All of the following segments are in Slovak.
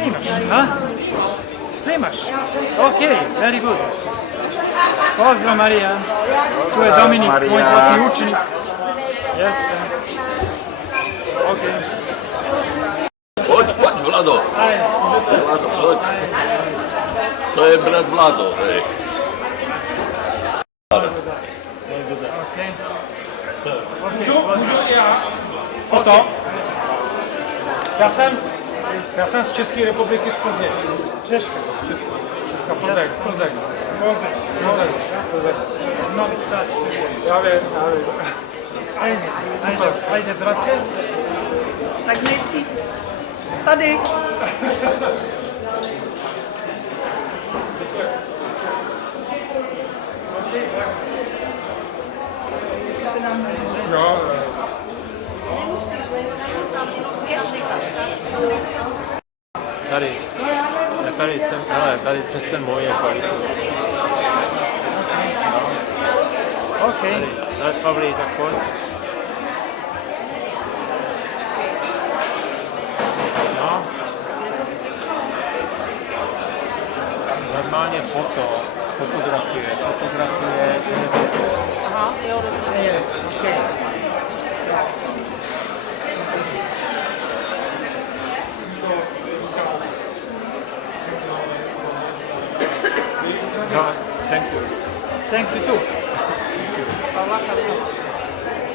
Snimaš, a? Snimaš? Ok, very good. Pozdrav Marija. Tu je Dominik, moj zlatni učenik. Jeste. Ok. Poď, Vlado. Ajde. Vlado, poď. To je brat Vlado, hej. Ok. Foto. Já jsem z České republiky z Plzně. Česká, Plzeň. Novi Sad. Já vím. Ajde, bratře. Tak nejdřív tady. Tady jsem, hele, tady přes ten můj je kvalitu. Ok. Tady, Pavlí, tak pojď. No. Normálně fotografie. Aha, jo, dobře. Yes, ok. No, thank you. Thank you too. Pavla Kalinova.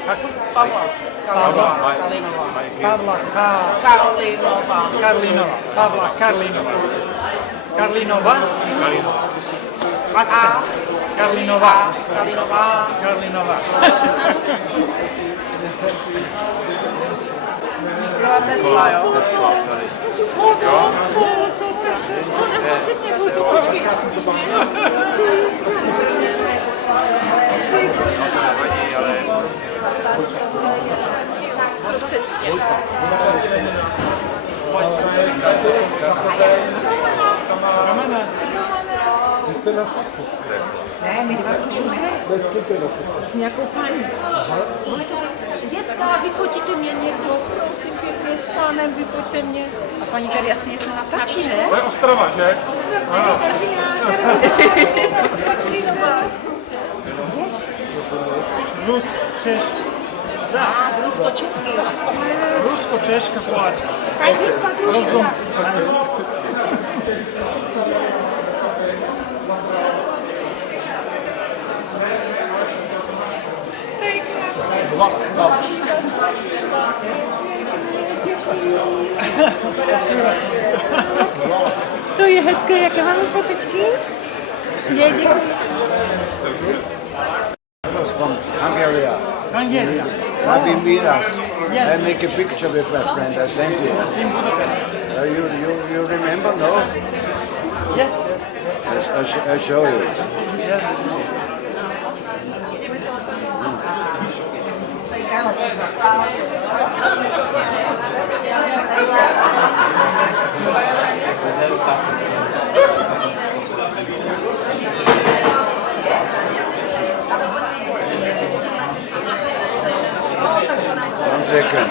Kako? Pavla Pavla. Kalinova. Pavla Kalinova. Karlinova. Pavla Karlinova. Karlinova? Akcent. Karlinova. Karlinova. Byla Tesla, jo? Tesla tady. Jo? Vy jste na fotce? Ne, my dva jsme Bez kyty na fotce. s nějakou paní. Ono je to dětská, vyfotíte mě někdo, prosím pěkně, s pánem, vyfoťte mě. A paní tady asi něco natáčí, ne? To je Ostrava, že? Ano. Rus, Češ. Rusko-český. Rusko-Češka, Slováčka. Kajdi, Rozum. To je hezké, jaké máme fotečky? Je, děkuji. From Hungary. Hungary. Happy Miras. Yes. I make a picture with my friend. I sent you. In Budapest. You remember, no? Yes. I show you. Yes. One second.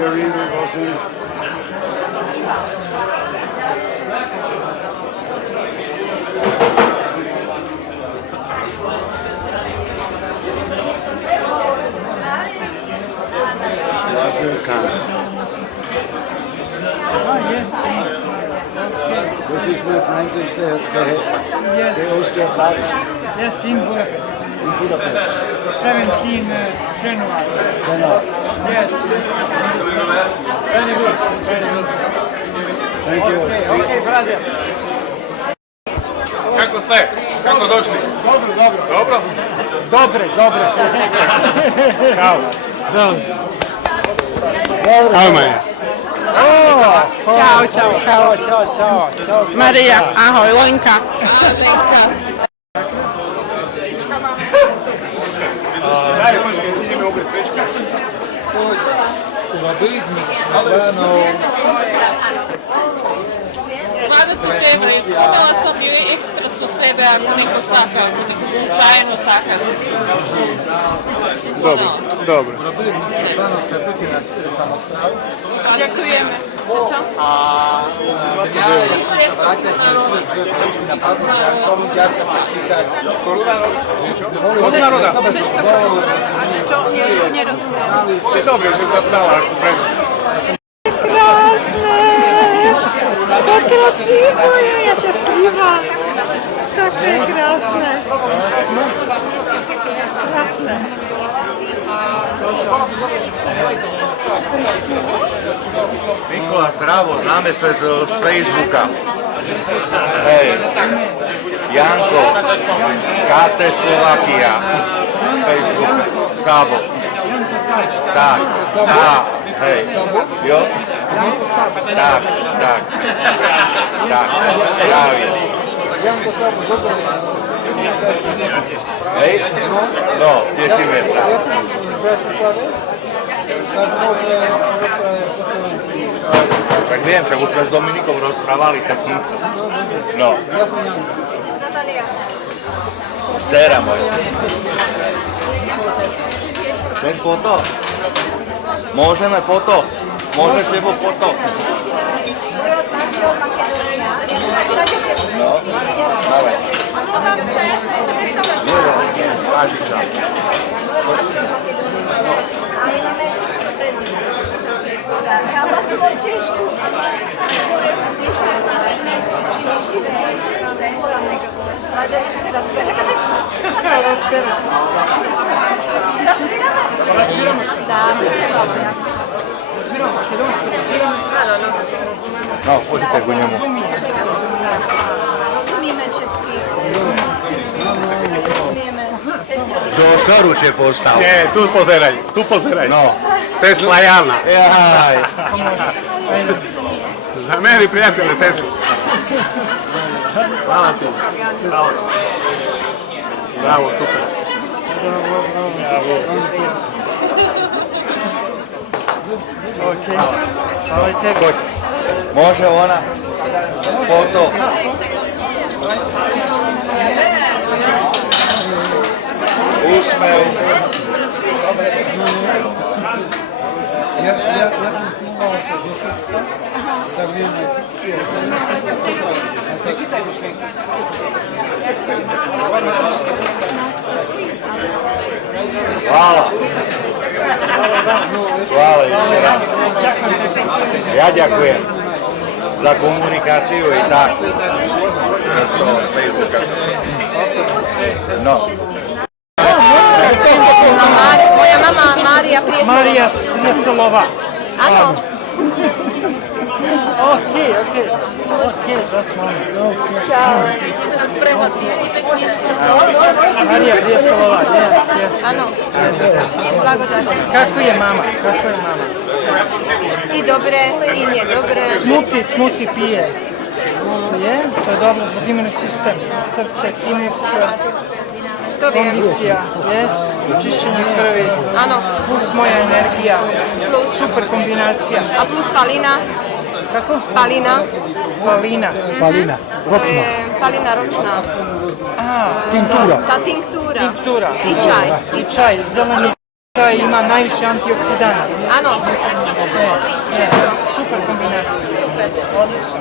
Really wasn't. Yes. This is my friend, is the osteopath Yes, in Budapest. in Budapest. 17 January. Yes. Very good. Thank you. Okay, brother. Kako ste? Kako došli? Dobro? Dobre. Čao. Ajme. Čau. Maria, ahoj, Lenka. Daj, počkaj, ideme opet svečka. €20. Kupila sam ju ekstra sa sebe ako neko saka, ako neko slučajno saka. Dobro, dobro. Ďakujeme. Čo? Koliko naroda? 600 korun. A čo? Nerozumiem. Či dobro, že zapravo, ako prema. Krásne! Tak krasivo je, ja šťastlivá. Také krásne. Krásne. Nikola, zdravo, známe sa z Facebooka. Hej, Janko, KT Slovakia, Facebook, Sabo. Tak, hej, jo? Tak, správim. Hej, no, tešíme sa. Však viem, však už sme s Dominikom rozprávali, tak no. Dcera moja. Chceš foto? Môžeme foto? Môžeš s tebou foto? No, dávaj. Pážiča. Ja vás u Češku. Valjda će se rasperati. Razbiramo? Da, No, poďte ku njemu. Rozumíme česky. Rozumíme. Do Šaruše postav. Nie, tu pozeraj. No. Tesla javna. Jaj. Za meni prijatelje Tesla. Hvala ti. Bravo, super. Poď. Može ona? Foto. Usmev. Hvala. Hvala ešte raz. Ja ďakujem za komunikáciu i tak. No. Moja mama Mária Prieselová. Maria Prieselová. Áno. Okay, that's fine. Maria Prieselová, yes. Áno. Blagodatná. Kako je mama? I dobre, i nie dobre. Smuti pije. Je? To je dobro zbog imunni sistem. Srce, timus, To viem. kondicija, yes. Čišćenje krvi. Áno. Plus moja energija. Plus. Super kombinacija. A plus palina. Kako? Palina. Palina. Palina, To je palina ročná. tintura. Tá tinktúra. Tinktura. I čaj. I čaj. Zeleni čaj ima najviše antioksidanata. Áno. Všetko. Super kombinacija. Super. Odlično.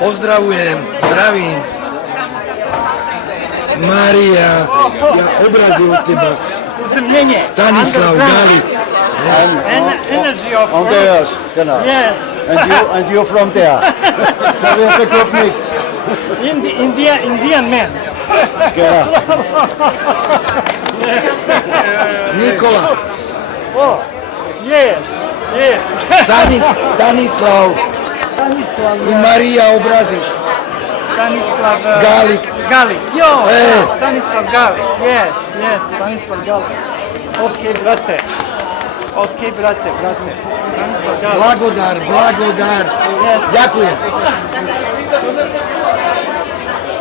Pozdravujem, zdravím. Marija, ja obrazil teba. Uzemljenje. Stanislav Galik. Energy of Andreas, genau. Yes. And you from there. So we have a good mix. Indian man. Genau. Nikola, Oh, yes. Stanislav i Marija obrazil. Stanislav Galik. Galik. Stanislav Galik. Yes, Stanislav Galik. Okay, brate. Stanislav Galik. Blagodar. Yes. Ďakujem.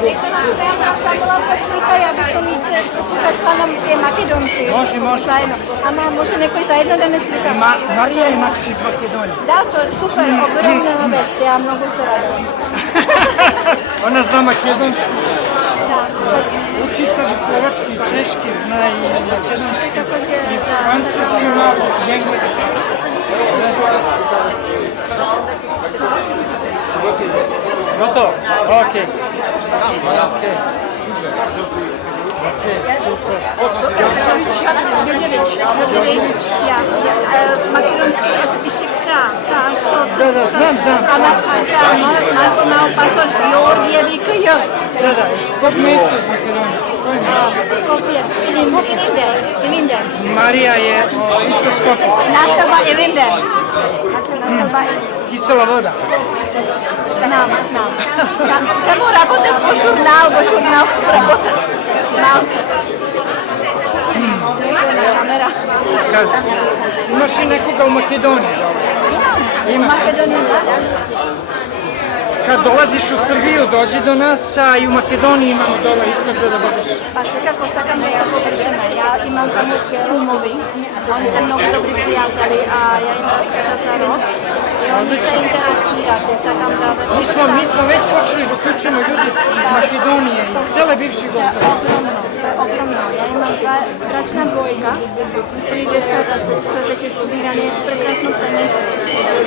Ekonomská oblasť, tam bola poslíka, ja by som se ukázala nám tie Makedonci. Može. Zajedno. A može neko i zajedno da ne slikamo. Marija je iz Makedonije. Da, to je super, ogromna vest, ja mnogo se radujem. Ona zna makedonski. Da, Uči sad i slovački, i češki, zna i makedonski, također, i da. francuski malo, i engleski. Gotovo? Okej. Đorđević, ja. Makedonski, ja se piše K, Znam. a naš imao pasoš Georgijevi KJ. Da, kog mjesta iz Makedonije? Skopje, Ilinder. Marija je isto Skopje. Naselba Ilinder. Kisela voda. Znam. Čemu работать по журнал su работа. Malce. Kamera. Imaš i nekoga u Makedoniji? Imam. Makedonija, da. Kad dolaziš u Srbiju, dođi do nas, a i u Makedoniji imamo dole isto gdje da budeš. Pa svakako sakam da se površima. Ja imam tamo rumovi, oni se mnogo dobri prijatelji, a ja im raskažem za rok. I oni se interesirate, sakam da... Mi smo već počeli da uključujemo ljudi iz Makedonije, iz cele bivše To je Jugoslavije. ogromno. Ja imam bračna dvojka, 3 djeca sve već je studiranje, prekrasno se mjesto.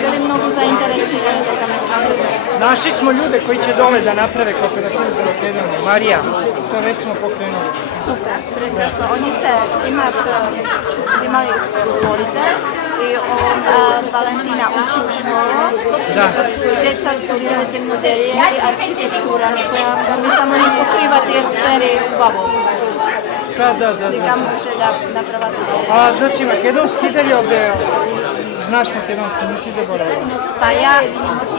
Bili mnogo zainteresirani da me slavuju. Našli smo ljude koji će dole da naprave kooperativu za Makedoniju. Marija, to već smo pokrenuli. Super, prekrasno. Oni se imali polize i onda Valentina uči u školu. Da. Djeca studirali zemljodelje i arhitektura, koja mi samo ne pokriva te sfere u babu. Da. Gdje može da napravati. A znači makedonski dalje ovdje, znaš makedonski, nisi zaboravila. Pa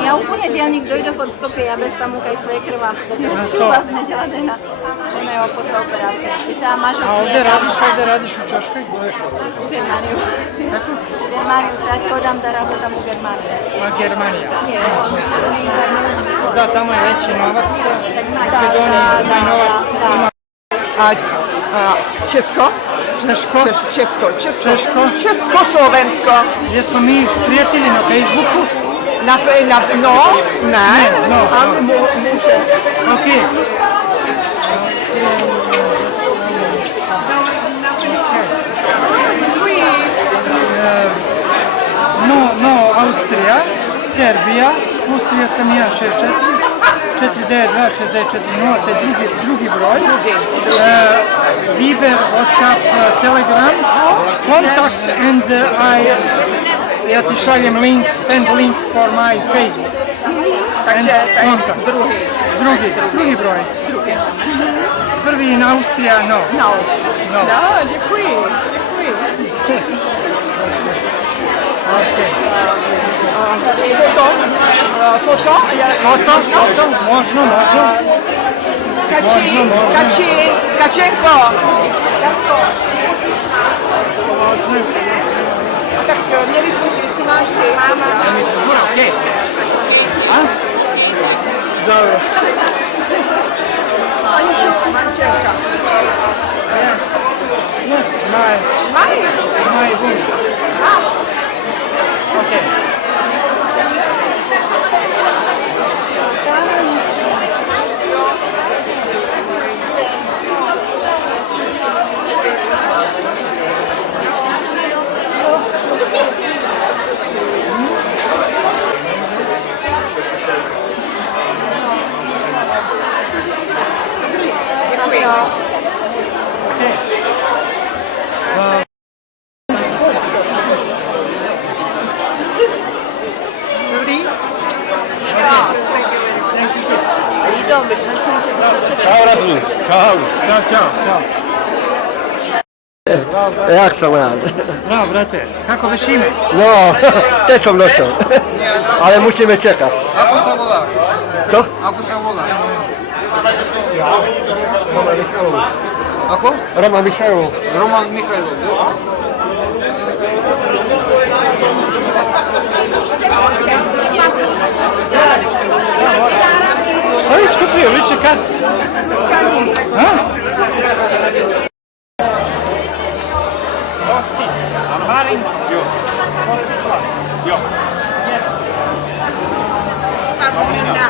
ja u ponedjeljnik dojdu od Skopje, ja bih tamo kaj sve krva. Čula v nedjela dena. Ona je posla operacija. I sada mažu A ovdje radiš u Češkoj? U Germaniju. U Germaniju, sad ti odam da rabotam u Germaniju. A Germanija. Da, tamo je veći novac. Makedonija ima novac. Česko? Československo. Jesmo mi prijatelji na Facebooku? Ne, ali može. Okej. No, Austrija, Serbija, Austrija sam ja 64, 492 64 te drugi broj, Viber, WhatsApp, Telegram, kontakt and ja ti šaljem link, send link for my Facebook. Takže Kontakt. Drugi broj. Prvi in Austrija, no. Da, děkuji. Okay. Foto? Možno. Kačenko. Tak mě vyfotit, jestli máš ty. Okej. Dobro. Mančenka. Yes, my woman. Okay. Čau, Radu. Čau. Jak sam ja? Bravo, brate. Kako već ime? No, też sam dostał. Ale musimy czekać. Ako sa volá? To? Ako sa volá? Roman Michajlov. Ako? Roman Michajlov. Roman Michajlov. Sorry, skupio, liče karte. Kosti, Marinc, Kostislav. Karolina.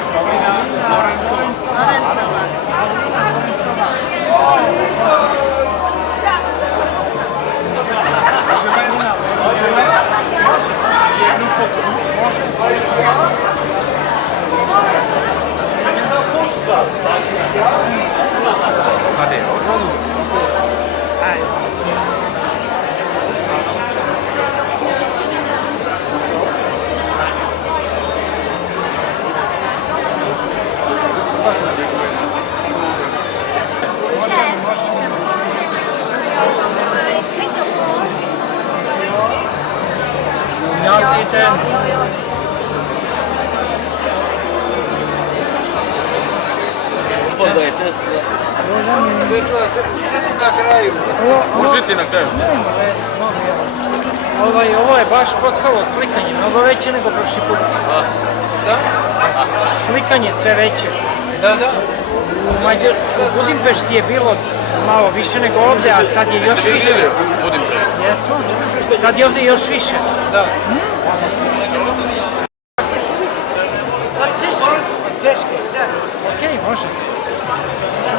Podaj Tesla. Tesla, sedi na kraju. Užiti na kraju. Ovo je baš postalo slikanje, mnogo veće nego prošli put. Šta? Slikanje sve veće. Da, da. U Budimpešti je bilo malo više nego ovdje, a sad je još Jeste vi više. vidjeli u Budimpešti? Jesmo. Sad je ovdje još više. Da. Od Češke. Od Češke? Da. Okej, može.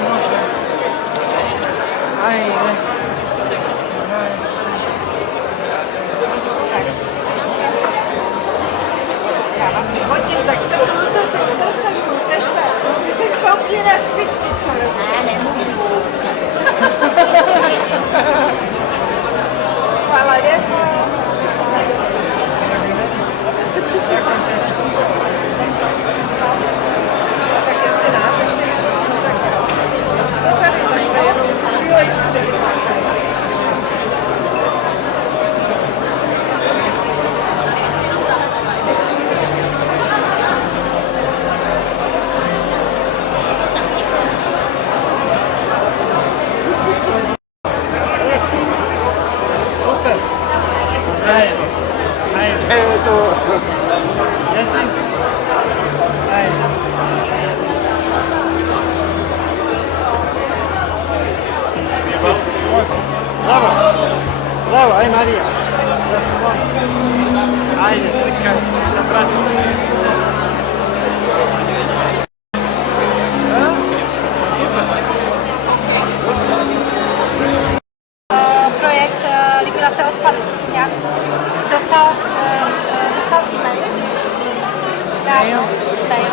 Može. Ajde. Hoćem da se tresa. Ti se stoplji na špički čovječ. Ne mogu. Hvala lijepo. Tak ja se nasaš ne vidiš tako. Dobar je da je bilo i Super. Ajde. Ajde. Evo to. Jesi? Ajde. Bravo. Bravo, aj Marija. Ajde, slikaj sa bratom. Projekt likvidace odpadu. Ja. Dostal e-mail. Mail? Mail.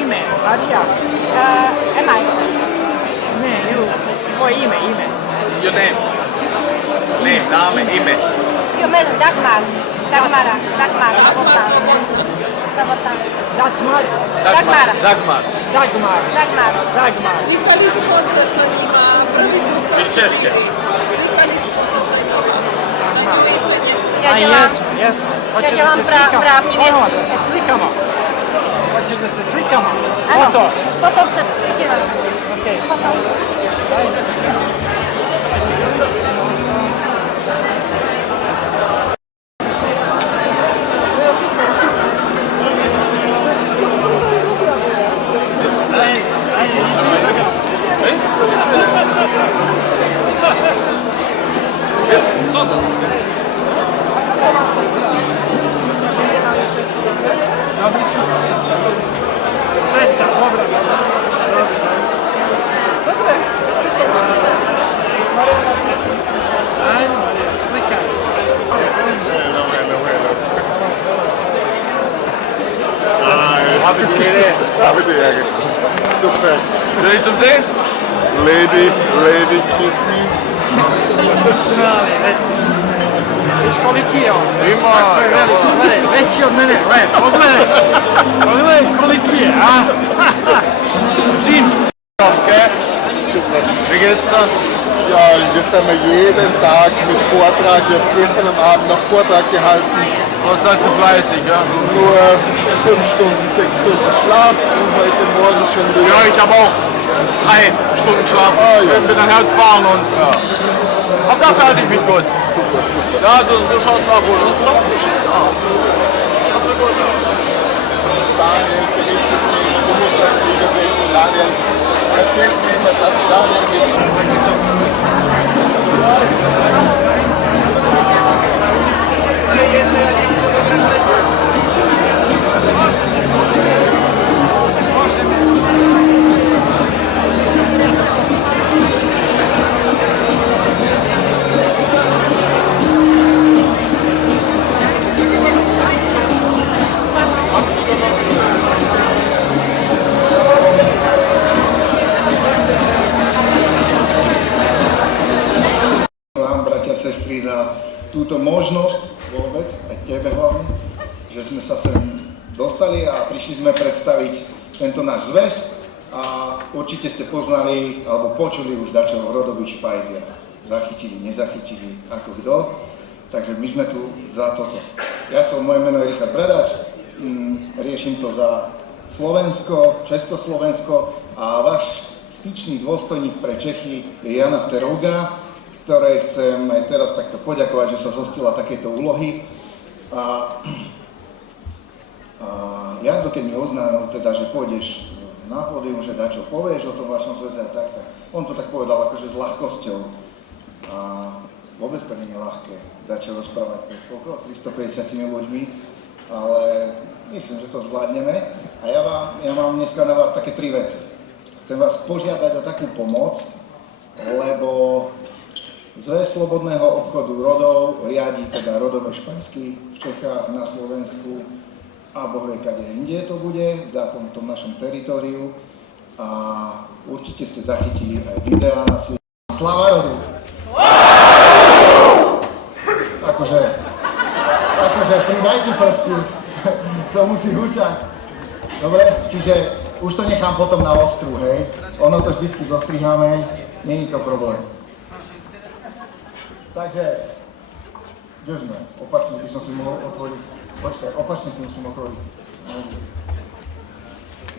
Ime, Marija. E-mail. Ne, tvoje ime. Your name. Name, name, ime. Mail Dagmar. Dagmar. Dagmar. Slikali smo se sa njima prvi put. Iz Češke. Slikali smo se sa njima. Sa njima. Jesmo. Ja dělám právní věci. Slikamo. Hoćeš da se slikamo? Ano, Foto. potom se slikíme. Okej. Potom. Suza. Cesta, dobra. Ajde, Marija, slikaj. Habe die Ärger. Super. Wil je iets om zien? Lady, kiss me. Mali, vesi. Viš koliki je on? Ima. Kako je velik, gledaj, veći od mene, pogledaj. Pogledaj koliki je, a? Jim. Wie geht's da? Ja, wir sind wir jeden Tag mit Vortrag. Ich habe gestern am Abend noch Vortrag gehalten. Was seid ihr fleißig, ja? Nur 5 Stunden, 6 Stunden Schlaf und heute Morgen schon wieder. Ja, ich habe auch 3 Stunden Schlaf. Ah, ja. Bin dann halt gefahren und ja. Aber dafür halte ich mich gut. Super. Ja, du schaust mal gut. Du schaust nicht schön aus. Das wird gut. Daniel, du musst das Daniel erzählt mir immer, dass Daniel jetzt... Vám, bratia, sestry, za túto možnosť vôbec, aj tebe hlavne, že sme sa sem dostali a prišli sme predstaviť tento náš zväz a určite ste poznali alebo počuli už dačo o rodových špajziach. Zachytili, nezachytili, ako kto. Takže my sme tu za toto. Ja som, moje meno je Richard Bradač, riešim to za Slovensko, Československo a váš styčný dôstojník pre Čechy je Jana Vterouga, ktorej chcem aj teraz takto poďakovať, že sa zhostila takéto úlohy. A Jardo, keď mi oznámil teda, že pôjdeš na pódium, že dačo povieš o tom vašom zväze a tak, on to tak povedal akože s ľahkosťou. A vôbec to nie je ľahké dačo rozprávať pred 350 ľuďmi, ale myslím, že to zvládneme. A ja mám dneska na vás také 3 veci. Chcem vás požiadať o takú pomoc, lebo Zväz slobodného obchodu rodov riadi teda rodové špajsky v Čechách, na Slovensku a boh vie, kade inde to bude, v tom našom teritóriu. A určite ste zachytili aj videá na svete. Sláva rodu! Akože pridajte trošku, to musí hučať. Dobre, čiže už to nechám potom na ostru, hej. Ono to vždycky zostriháme, není to problém. Takže, kdežme, opačne by som si mohol otvoriť. Počkaj, opačne si musím otvoriť.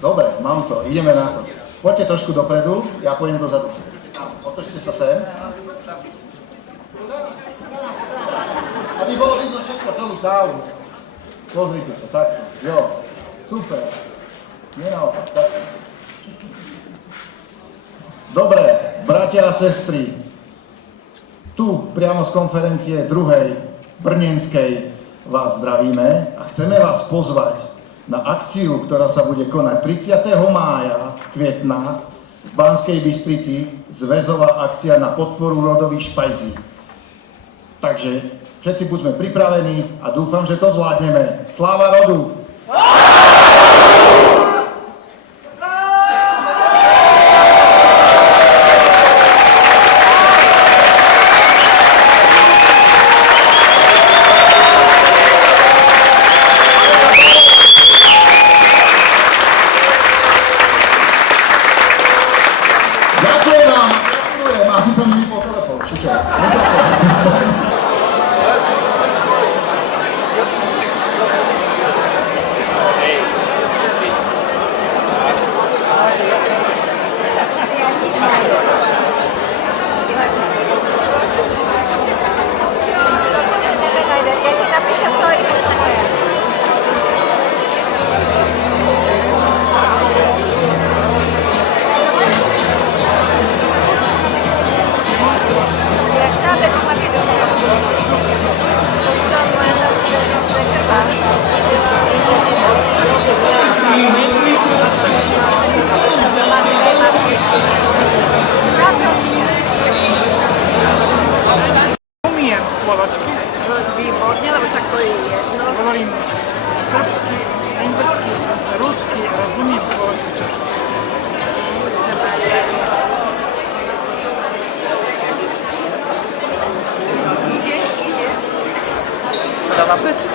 Dobre, mám to, ideme na to. Poďte trošku dopredu, ja pôjdem dozadu. Otočte sa sem. Aby bolo vidno všetko, celú sálu. Pozrite sa, takto, jo, super. Nie naopak, takto. Dobre, bratia a sestry, tu priamo z konferencie 2. Brnenskej vás zdravíme a chceme vás pozvať na akciu, ktorá sa bude konať 30. mája, kvietna, v Banskej Bystrici, zväzová akcia na podporu rodových špajzí. Takže všetci buďme pripravení a dúfam, že to zvládneme. Sláva rodu! Výborně, lebo však to je jedno. Hovorím srbsky, anglicky, rusky, rozumím slovačky. Ide. Sa dáva pesk.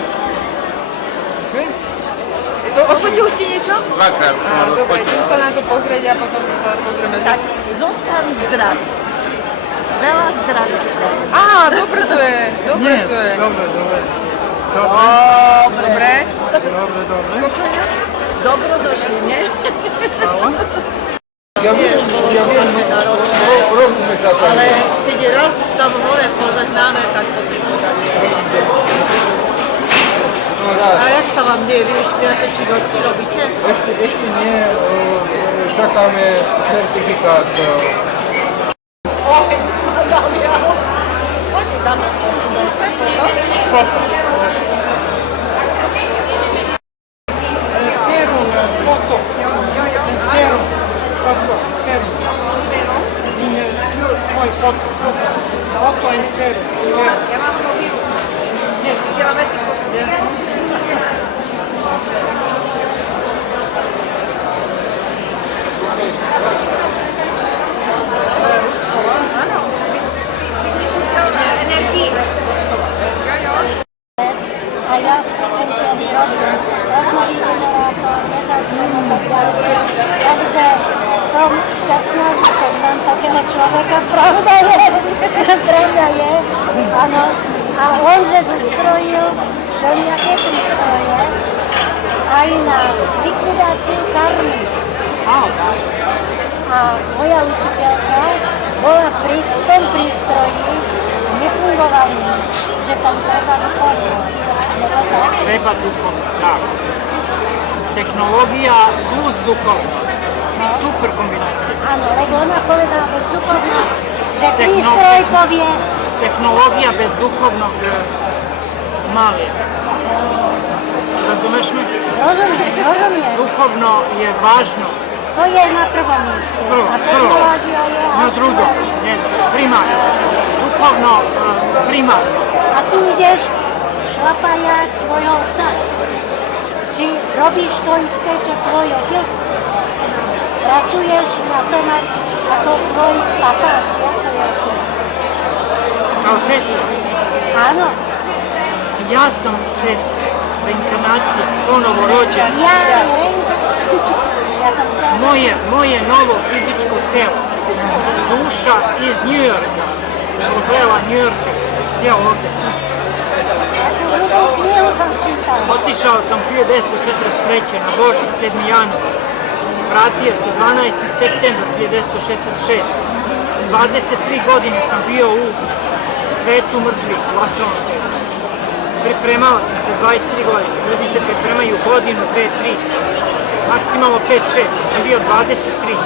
Odfotil ste niečo? Dvakrát. Dobre, idem sa na to pozrieť a potom sa pozrieme. Tak, zostaň zdraví. Veľa zdraví. Á, dobre to je. Dobre to je. Dobre. Dobro došli, nie? Ja viem, rozumieš ako. Ale keď je raz tam hore požehnané, tak to No A jak sa vám deje? Vy už nejaké činnosti robíte? Ešte nie, čakáme certifikát. Oheň ma zaujal. Poďte, dáme foto. Môžeme foto? Foto. Peru, foto. Zero. Foto, Peru. Zero? Tvoj foto. Foto in Peru. Ja mám mobilu. Děláme si foto. Ano, vypustil energii. A ja s potenciálnym robím rozmový generátor, metalkrém a tak ďalej. Takže som šťastná, že poznám takého človeka, pravda je, pre mňa je, áno. A on že zostrojil všelijaké prístroje aj na likvidáciu karmy. A moja učiteľka bola pri tom prístroji nefungovali, že tam treba duchovno. Treba duchovno, tak. Technológia plus duchovno. Super kombinacija. Áno, lebo ona povedala bez duchovna, že prístroj povie. Technologija bez duhovnog mali. Razumeš me? Rozumiem. Duhovno je važno. To je na prvom mjestu. A tehnologija je na drugom mjestu. Primarno. Duhovno primarno. A ty ideš šlapajať svojho otca. Či robíš to isté, čo tvoj otec? Pracuješ na tom, ako tvoj papa, či ako je otec? Kao Tesla. Áno. Ja sam Tesla. Reinkarnacija. Ponovo rođen. Moje novo fizičko telo. Duša iz New Yorka. Z modela New Yorka. Ja ovdje. Otišao sam 1943. na Božić 7. januar. Vratio se 12. septembra 1966. 23 godine sam bio u svetu mrtvih, u astralnom svetu. Pripremao sam se 23 godine. Ljudi se pripremaju godinu, 2, 3, maksimalno 5, 6. Sam bio 23.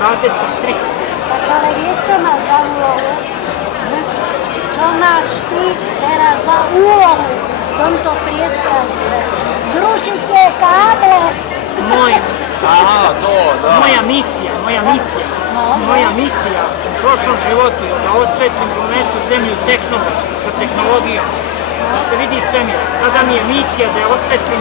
23. Ale vieš, čo máš za úlohu? Čo máš ty teraz za úlohu v tomto priestranstve? Zrušiť tie káble! Moja misija u prošlom životu je da osvetlim planetu Zemlju tehnološki, sa tehnologijom, da se vidi svemir. Sada mi je misija da je osvetlim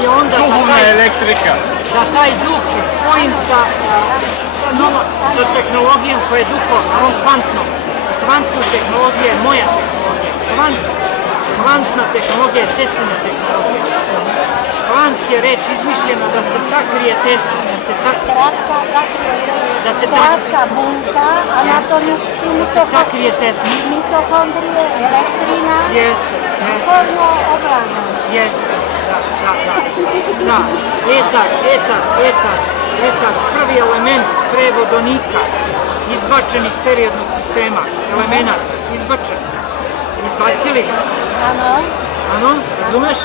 I onda duhovna elektrika. Da taj duh spojim sa tehnologijom koja je duhovna, on kvantnom. Kvantna tehnologija je moja tehnologija. Kvantna tehnologija je Teslina tehnologija. Kvant je reč izmišljena da se sakrije Tesla, da se kratka bunka, anatomički sakrije Tesla. Mitohondrije, elektrina, duhovno obrano. Jeste, da. Etar, prvi element prevodonika, izbačen iz periodnog sistema, elemenat, izbačen. Izbacili ga. Ano, razumiješ?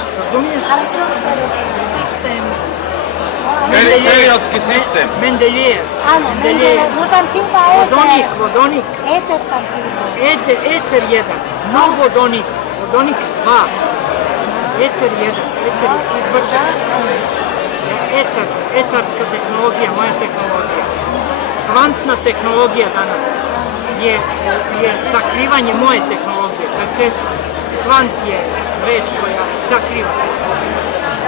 Ali čo sistem? Periodski sistem. Mendeljev. Ano, Mendeljev. No tam piva eter. Vodonik. Eter tam piva. Eter 1. No vodonik. Vodonik 2. Eter 1. Eter izbačen. Etarska tehnologija, moja tehnologija. Kvantna tehnologija danas je sakrivanje moje tehnologije, to je Tesla. Kvant je reč koja sakriva.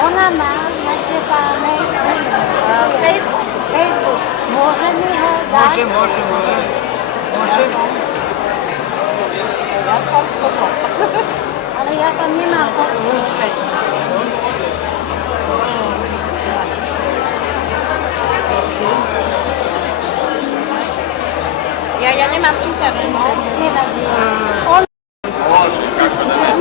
Ona má na teba Facebook. Može mi ho dať? Može. Ja sam foto. Ale ja tam nemám foto. Ja nemám internet. Nevadí. Može, kako da ne?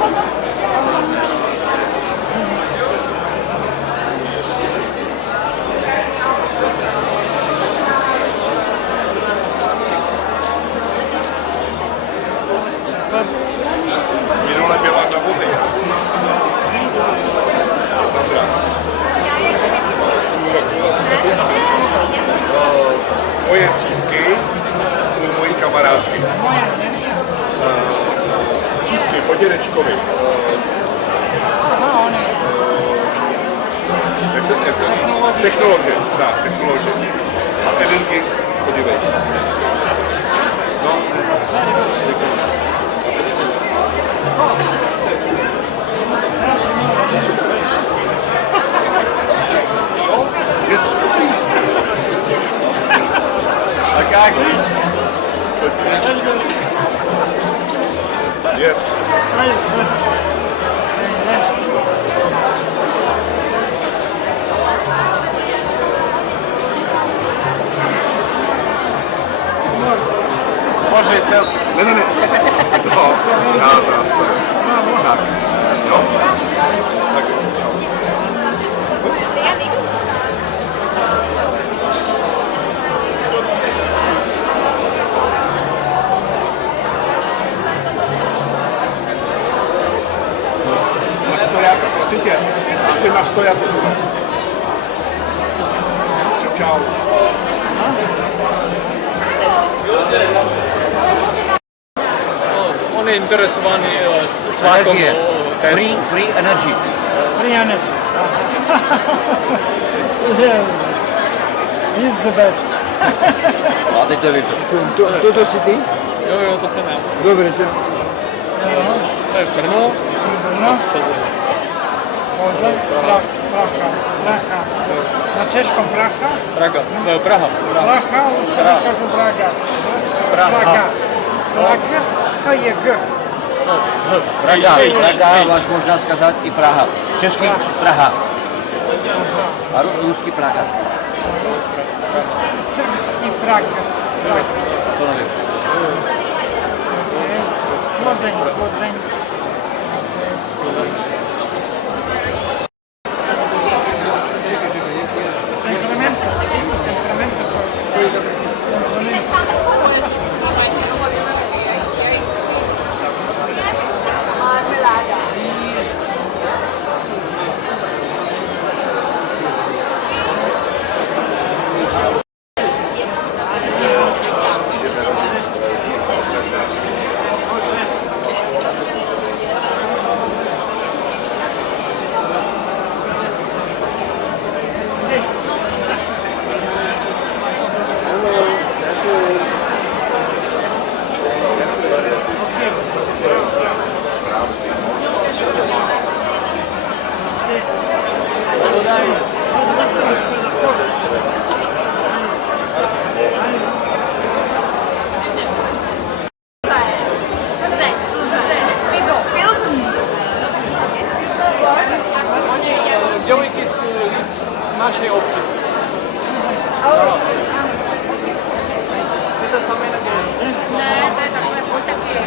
moje cívky u mojí kamarádky. Cívky po dědečkovi. Jak to říct? Technologie, tak, technologie. A energii, podívej. No, je to dobrý. Tak jak víš? Yes. Może se... Ne. No, já teraz tak. Jo. Tak. Na stojáka, prosím tě. Ještě na stojáku. Čau. On je interesovaný svakom. Free energy. Free energy. Yeah. He's the best. A teď to vidíte. Toto si ty? Jo, to jsem já. Dobre, To je Brno. Brno. Može. Praha. Na češkom Praha. Praga. No, Praha. Praha, u Srbu kažu Braga. Praga. To je G. Praga, máš možná skazať i Praha. Český Praha. A ruský Praga. Srpski Praga. To neviem. Složení. Dělníky z naší obci. Chcete sami nebo? Ne, to je takové posaky.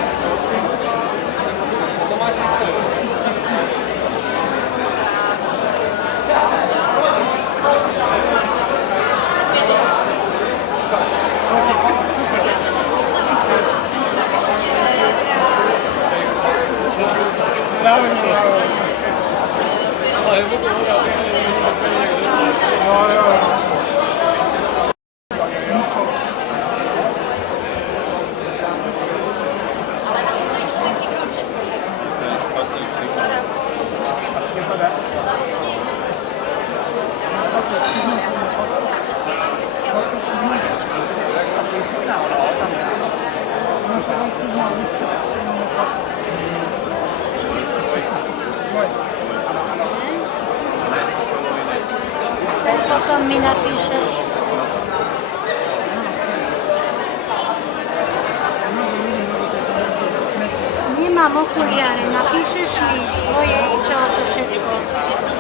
To máš nechce. Potom mi napíšeš. Nemám okuliare, napíšeš mi tvoje, čo to všetko.